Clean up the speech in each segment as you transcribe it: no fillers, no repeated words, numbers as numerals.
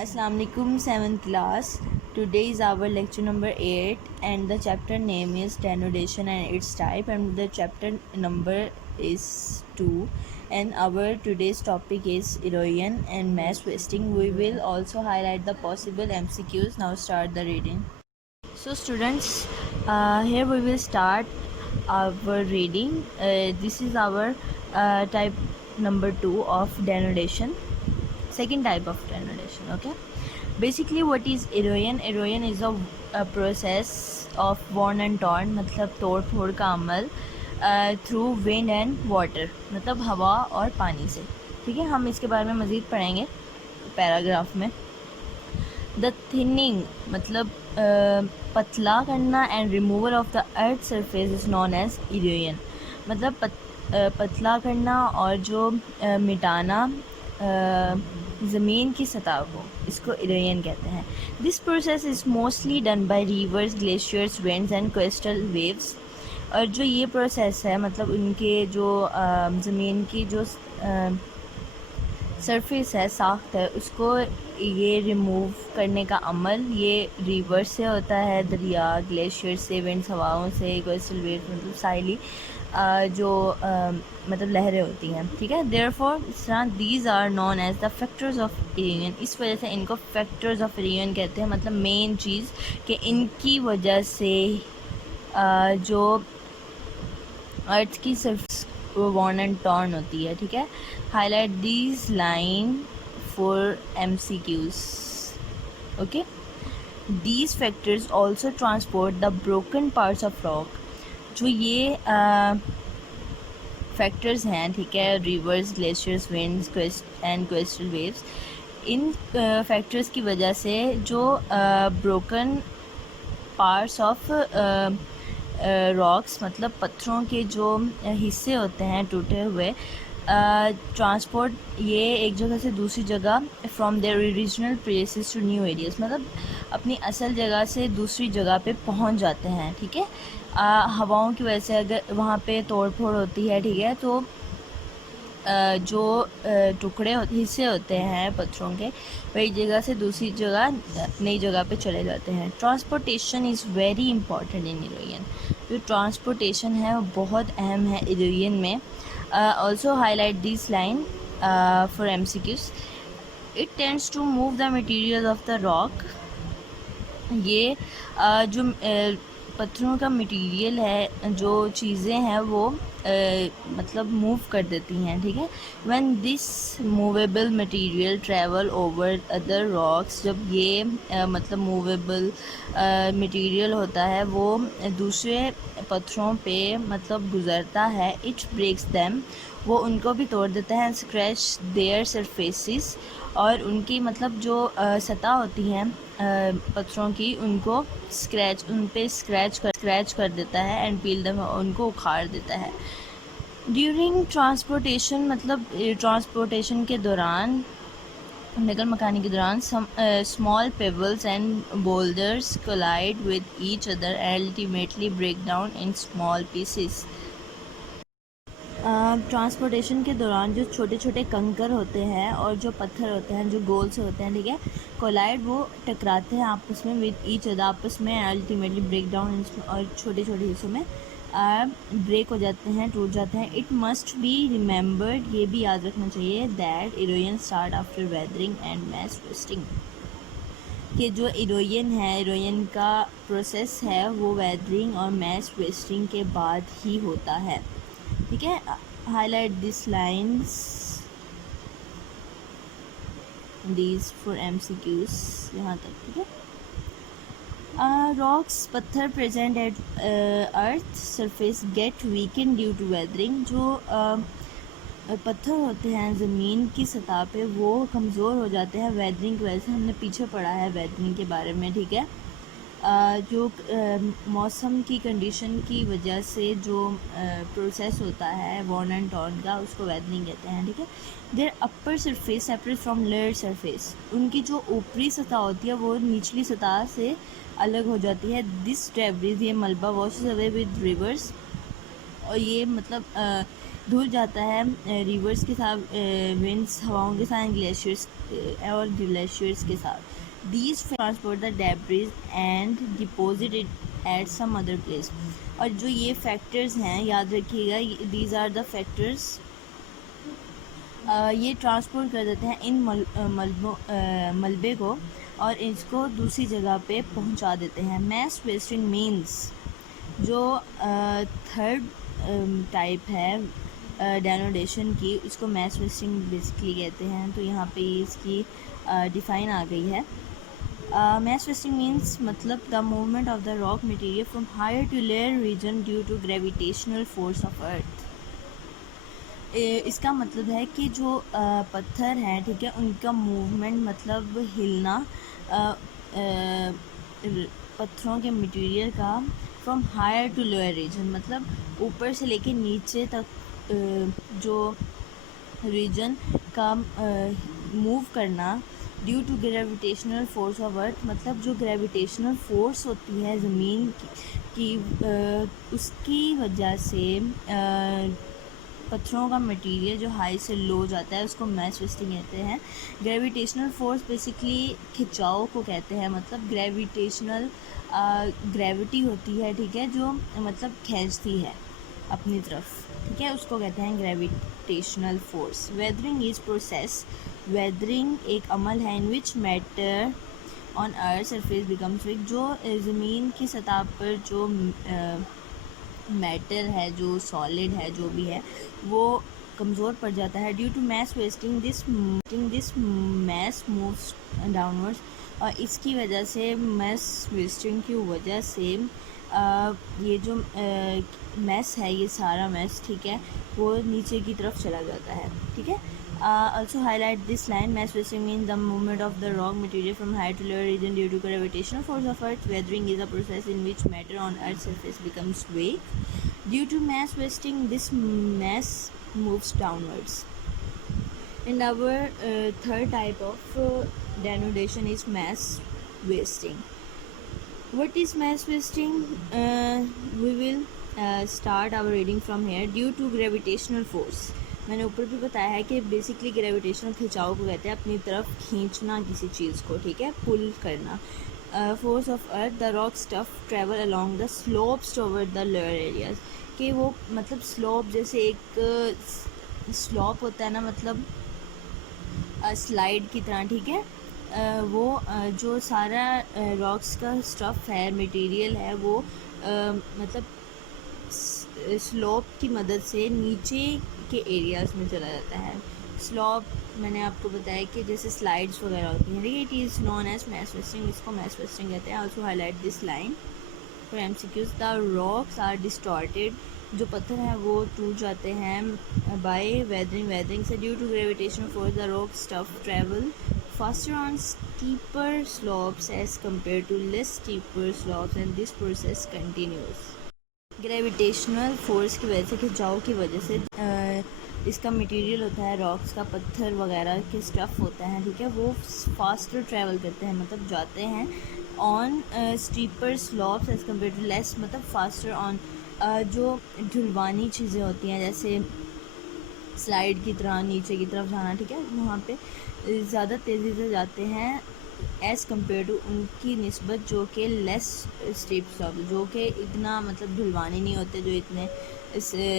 Assalamu alaikum, 7th class. Today is our lecture number 8 and the chapter name is denudation and its type, and the chapter number is 2, and our today's topic is erosion and mass wasting. We will also highlight the possible MCQs. Now start the reading. So students, here we will start our reading. This is our type number 2 of denudation, second type of denudation. Okay, basically what is erosion is a process of worn and torn, मतलब तोड़ फोड़ का अमल through wind and water, मतलब हवा और पानी से. ठीक है, हम इसके बारे में मज़ीद पढ़ेंगे पैराग्राफ में. द थिनिंग मतलब पतला करना and removal of the earth surface is known as erosion, मतलब पतला करना और जो मिटाना ज़मीन की सतह को, इसको इरोजन कहते हैं. This process is mostly done by reverse, glaciers, winds and coastal waves. और जो ये प्रोसेस है, मतलब उनके जो ज़मीन की जो सरफेस है, साख्त है, उसको ये रिमूव करने का अमल ये रिवर से होता है, दरिया, ग्लेशियर से, विंड्स हवाओं से, कोस्टल वेव्स मतलब साहिली जो मतलब लहरें होती हैं. ठीक है, therefore these are known as the factors of erosion. इस वजह से इनको फैक्टर्स ऑफ इरोजन कहते हैं, मतलब मेन चीज़ कि इनकी वजह से जो अर्थ की सरफेस वॉर्न एंड टॉर्न होती है. ठीक है, highlight these line for MCQs. Okay, these factors also transport the broken parts of rock. जो ये फैक्टर्स हैं, ठीक है, reverse, glaciers, winds and coastal waves, in factors की वजह से जो ब्रोकन पार्ट्स ऑफ रॉक्स, मतलब पत्थरों के जो हिस्से होते हैं टूटे हुए, ट्रांसपोर्ट ये एक जगह से दूसरी जगह from their original places to new areas, मतलब अपनी असल जगह से दूसरी जगह पे पहुंच जाते हैं. ठीक है, हवाओं की वजह से अगर वहाँ पे तोड़ फोड़ होती है, ठीक है, तो जो टुकड़े हिस्से होते हैं पत्थरों के, वही जगह से दूसरी जगह नई जगह पे चले जाते हैं. Transportation is very important in erosion. जो ट्रांसपोर्टेशन है वो बहुत अहम है इरोजन में. Also highlight this line for MCQs. It tends to move the material of the rock. ये जो पत्थरों का मटेरियल है, जो चीज़ें हैं वो मतलब मूव कर देती हैं. ठीक है, when this movable material travel over other rocks, जब ये मतलब मूवेबल मटेरियल होता है वो दूसरे पत्थरों पे मतलब गुज़रता है, इट ब्रेक्स देम, वो उनको भी तोड़ देता है, स्क्रैच देयर सरफेसिस, और उनकी मतलब जो सतह होती हैं पत्थरों की, उनको उन पे स्क्रैच कर देता है, एंड पील दम, उनको उखाड़ देता है. ड्यूरिंग ट्रांसपोर्टेशन, मतलब ट्रांसपोर्टेशन के दौरान, नकल मकानी के दौरान, small pebbles and boulders collide with each other and ultimately break down in small pieces. Transportation के दौरान जो छोटे छोटे कंकर होते हैं और जो पत्थर होते हैं, जो गोल से होते हैं, ठीक है, कोलाइड, वो टकराते हैं आपस में विद ईच अदर, आपस में, अल्टीमेटली ब्रेक डाउन, और छोटे छोटे हिस्सों में ब्रेक हो जाते हैं, टूट जाते हैं. इट मस्ट बी रिमेंबर्ड, ये भी याद रखना चाहिए, that erosion start after weathering and mess wasting, कि जो इरोजन है, इरोजन का प्रोसेस है, वो वेदरिंग और मैस वेस्टिंग के बाद ही होता है. ठीक है, highlight this lines these for MCQs यहाँ तक. ठीक है, रॉक्स, पत्थर present at earth surface get weaken due to weathering. जो पत्थर होते हैं ज़मीन की सतह पे, वो कमज़ोर हो जाते हैं वेदरिंग की वजह से. हमने पीछे पढ़ा है वेदरिंग के बारे में. ठीक है, जो मौसम की कंडीशन की वजह से जो प्रोसेस होता है वॉर्न एंड टॉर्न का, उसको वेदरिंग कहते हैं. ठीक है, their upper surface separate from lower surface, उनकी जो ऊपरी सतह होती है वो निचली सतह से अलग हो जाती है. दिस डेब्रिस, ये मलबा, वॉशेस अवे विद रिवर्स, और ये मतलब धुल जाता है रिवर्स के साथ, विंड्स हवाओं के साथ, ग्लेशियर्स और ग्लेशियर्स के साथ। These transport the debris and deposit it at some other place। और जो ये फैक्टर्स हैं याद रखिएगा, these are the factors, ये ट्रांसपोर्ट कर देते हैं इन मलबे को और इसको दूसरी जगह पे पहुंचा देते हैं। मैस वेस्टिंग मीन्स जो थर्ड टाइप है डेनोडेशन की, इसको मैस वेस्टिंग बेसिकली कहते हैं। तो यहाँ पे इसकी डिफ़ाइन आ गई है। मैस वेस्टिंग मीन्स मतलब the movement of the rock material from higher to lower region due to gravitational force of earth. इसका मतलब है कि जो पत्थर हैं, ठीक है, उनका मूवमेंट मतलब हिलना पत्थरों के मटेरियल का from higher to lower region, मतलब ऊपर से लेके नीचे तक जो रीजन का मूव करना due to gravitational force of earth, मतलब जो ग्रेविटेशनल फोर्स होती है ज़मीन की उसकी वजह से पत्थरों का मटेरियल जो हाई से लो जाता है उसको मैस ट्विस्टिंग कहते हैं। ग्रेविटेशनल फोर्स बेसिकली खिंचाव को कहते हैं, मतलब ग्रेविटेशनल ग्रेविटी होती है, ठीक है, जो मतलब खींचती है अपनी तरफ, ठीक है, उसको कहते हैं gravitational force. Weathering is process, weathering एक अमल है in which matter on earth surface becomes weak, जो ज़मीन की सतह पर जो मैटर है, जो सॉलिड है, जो भी है, वो कमज़ोर पड़ जाता है। Due to mass wasting this mass moves downwards, और इसकी वजह से मैस वेस्टिंग की वजह से ये जो मैस है, ये सारा मैस, ठीक है, वो नीचे की तरफ चला जाता है, ठीक है। Also highlight this line, mass wasting means the movement of the rock material from higher to lower region due to gravitational force of earth. Weathering is a process in which matter on earth's surface becomes weak. Due to mass wasting, this mass moves downwards. And our third type of denudation is mass wasting. What is mass wasting? We will start our reading from here. Due to gravitational force, मैंने ऊपर भी बताया है कि basically gravitational खिंचाव को कहते हैं, अपनी तरफ खींचना किसी चीज़ को, ठीक है, पुल करना। Force of earth, the rock stuff travel along the slopes toward the lower areas, कि वो मतलब स्लोप, जैसे एक स्लोप होता है ना, मतलब स्लाइड की तरह, ठीक है, वो जो सारा रॉक्स का स्टफ है, मटेरियल है, वो मतलब स्लोप की मदद से नीचे के एरियाज़ में चला जाता है। स्लोप मैंने आपको बताया कि जैसे स्लाइड्स वगैरह होती हैं, it is known as mass wasting, इसको मैस वेस्टिंग कहते हैं। Also highlight this line for MCQs, the rocks are distorted, जो पत्थर हैं वो टूट जाते हैं बाय वेदरिंग से। Due to gravitational force the rock stuff travel faster on steeper slopes as compared to less steeper slopes and this process continues। Gravitational force की वजह से, खिंचाव की वजह से इसका मटेरियल होता है, रॉक्स का, पत्थर वगैरह के स्टफ़ होता है, ठीक है, वो फास्टर ट्रैवल करते हैं, मतलब जाते हैं on steeper slopes as compare to less, मतलब फास्टर ऑन जो ढुलवानी चीज़ें होती हैं, जैसे स्लाइड की तरह नीचे की तरफ जाना, ठीक है, वहाँ पे ज़्यादा तेज़ी से जाते हैं एज़ कम्पेयर टू उनकी निस्बत जो कि लेस स्टेप स्लॉप, जो कि इतना मतलब ढुलवानी नहीं होते, जो इतने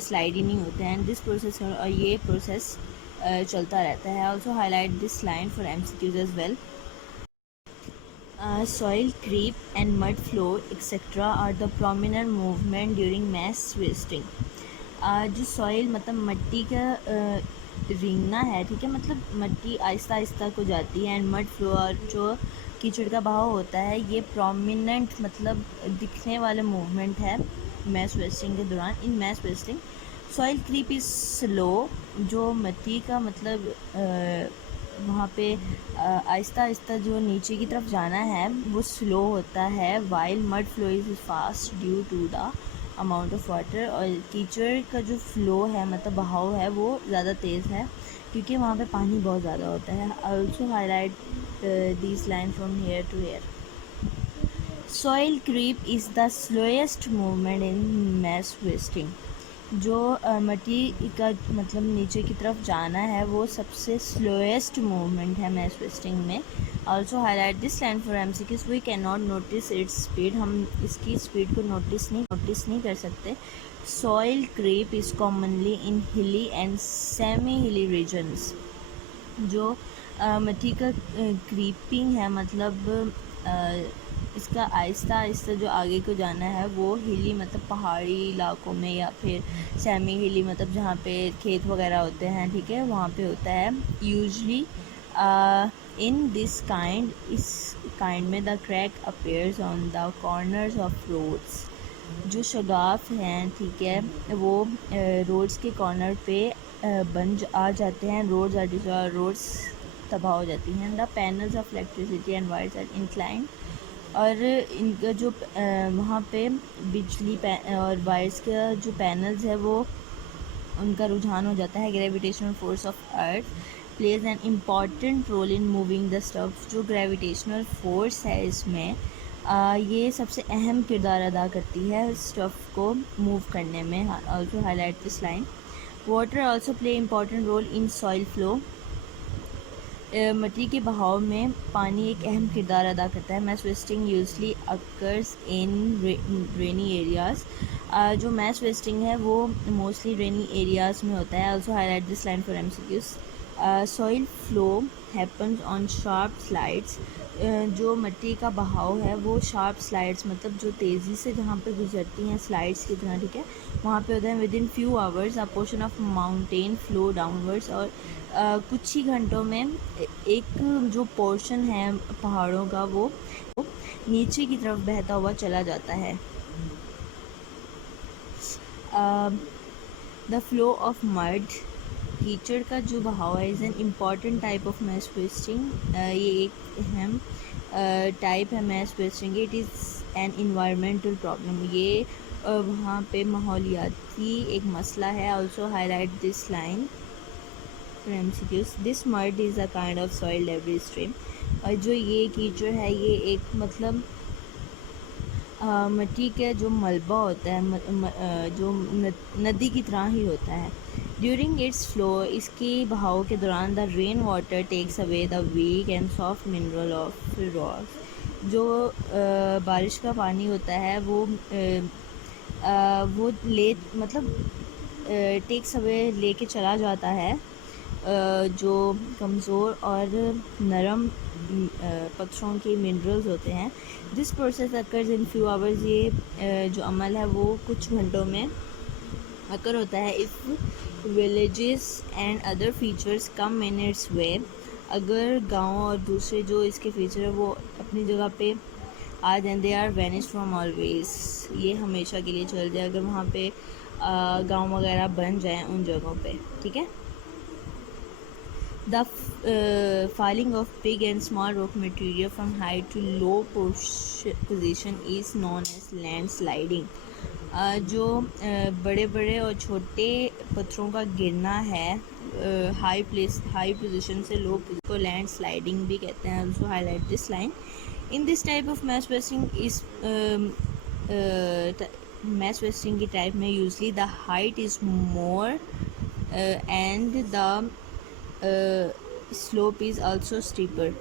स्लाइडी नहीं होते हैं। दिस प्रोसेस, और ये प्रोसेस चलता रहता है। Also highlight this line for MCQs as well. Soil creep and mud flow etc. are the prominent movement during mass wasting। जो सॉइल मतलब मिट्टी का रेंगना है, ठीक है, मतलब मिट्टी आहिस्ता आहिस्ता को जाती है, एंड मड फ्लो, और जो कीचड़ का बहाव होता है, ये प्रोमिनेंट मतलब दिखने वाले मूवमेंट है मैस वेस्टिंग के दौरान। In mass wasting soil creep is slow, जो मिट्टी का मतलब वहाँ पे आहिस्ता आहिस्ता जो नीचे की तरफ जाना है वो स्लो होता है। While mud flow is fast due to the amount of water, और कीचड़ का जो फ्लो है मतलब बहाव है वो ज़्यादा तेज़ है क्योंकि वहाँ पे पानी बहुत ज़्यादा होता है। Also highlight this line from here to here. Soil creep is the slowest movement in mass wasting. जो मिट्टी का मतलब नीचे की तरफ जाना है वो सबसे स्लोएस्ट मूवमेंट है मैस ट्विस्टिंग में। Also highlight this line for MCQs, we can not notice its speed, हम इसकी स्पीड को नोटिस नहीं कर सकते। Soil creep is commonly in hilly and semi हिली रीजन्स, जो मिट्टी का क्रीपिंग है मतलब इसका आहिस्ता आहिस्ता जो आगे को जाना है वो हिली मतलब पहाड़ी इलाकों में, या फिर सेमी हिली मतलब जहाँ पे खेत वगैरह होते हैं, ठीक है, वहाँ पे होता है यूजली। इन दिस काइंड, इस काइंड में the crack appears on the corners of roads, जो शगाफ हैं, ठीक है, वो रोड्स के कॉर्नर पे बन आ जाते हैं। रोड्स तबाह हो जाती हैं। The panels of electricity and wires are inclined, और इनका जो वहाँ पे बिजली और वायर्स का जो पैनल्स है वो उनका रुझान हो जाता है। Gravitational force of earth plays an important role in moving the stuff, जो ग्रेविटेशनल फोर्स है इसमें ये सबसे अहम किरदार अदा करती है स्टफ़ को मूव करने में। Also highlight this line, water also play important role in soil flow, मिट्टी के बहाव में पानी एक अहम किरदार अदा करता है। Mass wasting usually occurs in rainy areas, जो मैस वेस्टिंग है वो मोस्टली रेनी एरियाज़ में होता है। Also highlight this line for MCQs, soil flow happens on sharp slides, जो मिट्टी का बहाव है वो शार्प स्लाइड्स मतलब जो तेज़ी से जहाँ पे गुजरती हैं स्लाइड्स की तरह, ठीक है, वहाँ पे होता है। With in few hours a portion of mountain flow downwards, और कुछ ही घंटों में एक जो पोर्शन है पहाड़ों का वो नीचे की तरफ बहता हुआ चला जाता है। द फ्लो ऑफ मड, कीचड़ का जो बहाव है, is an important type of mass wasting, ये एक अहम टाइप है mass wasting. It is an environmental problem, ये वहाँ पे माहौलियाती एक मसला है। Also highlight this line for MCQs, this mud is a kind of soil debris stream, और जो ये कीचड़ है ये एक मतलब मिट्टी का जो मलबा होता है, जो नदी की तरह ही होता है। ड्यूरिंग इट्स फ्लो, इसके बहाव के दौरान, the rain water takes away the weak and soft mineral of rocks, जो बारिश का पानी होता है वो ले मतलब टेक्स अवे लेके चला जाता है जो कमज़ोर और नरम पत्थरों के मिनरल्स होते हैं। This process occurs in few hours, ये जो अमल है वो कुछ घंटों में अकर होता है। If villages and other features come in its way, अगर गांव और दूसरे जो इसके फीचर है वो अपनी जगह पे आ जाए, they are vanish from always, ये हमेशा के लिए चल जाए अगर वहाँ पे गांव वगैरह बन जाएं उन जगहों पे, ठीक है। The falling of big and small rock material from high to low position is known as landsliding. जो बड़े बड़े और छोटे पत्थरों का गिरना है हाई पोजीशन से लो पोजीशन को लैंड स्लाइडिंग भी कहते हैं। Also highlight this line, in this type of mass wasting इस मैस वेस्टिंग की टाइप में usually the height is more and the slope is also steeper,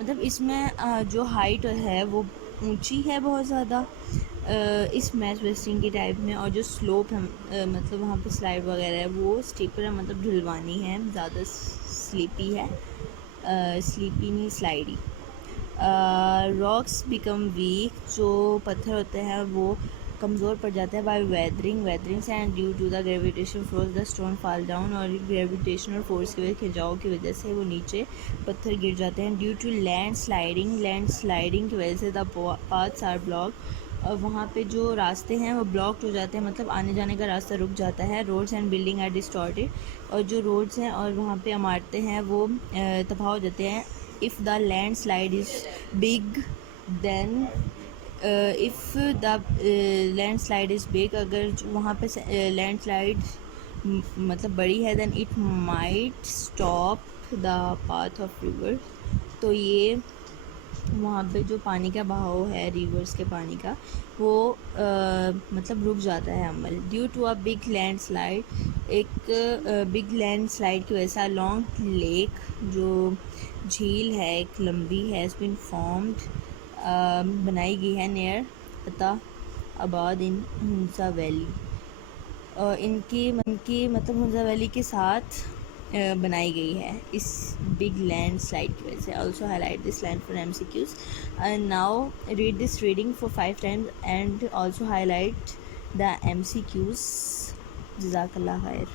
मतलब इसमें जो हाइट है वो ऊंची है बहुत ज़्यादा इस मैच वेस्टिंग की टाइप में, और जो स्लोप है मतलब वहाँ पे स्लाइड वगैरह है वो स्टीपर है, मतलब ढलवानी है, ज़्यादा स्लीपी है, स्लीपी नहीं स्लाइडी। रॉक्स बिकम वीक, जो पत्थर होते हैं वो कमज़ोर पड़ जाता है बाय वेदरिंग से, and due to the gravitation force the stone fall down, और ग्रेविटेशनल फोर्स की वजह खिंचाव की वजह से वो नीचे पत्थर गिर जाते हैं। ड्यू टू लैंड स्लाइडिंग की वजह से द पाथ्स आर ब्लॉक, और वहाँ पे जो रास्ते हैं वो ब्लॉक्ड हो जाते हैं, मतलब आने जाने का रास्ता रुक जाता है। Roads and building are distorted, और जो रोड्स हैं और वहाँ पे इमारतें हैं वो तबाह हो जाते हैं। If the landslide is big then if the landslide is big, अगर वहाँ पे लैंड स्लाइड मतलब बड़ी है, then it might stop the path of river, तो ये वहाँ पे जो पानी का बहाव है रिवर्स के पानी का वो मतलब रुक जाता है अमल due to a big landslide. एक बिग लैंड स्लाइड की वजह से लॉन्ग लेक जो झील है एक लंबी है इट्स बीन फॉर्म्ड बनाई गई है नियर अता आबाद इन हुंसा वैली। इनकी मतलब हुंजा वैली के साथ बनाई गई है इस बिग लैंड स्लाइड की वजह से। Also highlight this land for MCQs and now read this reading for 5 times and also highlight the MCQs। जज़ाकल्लाह खैर।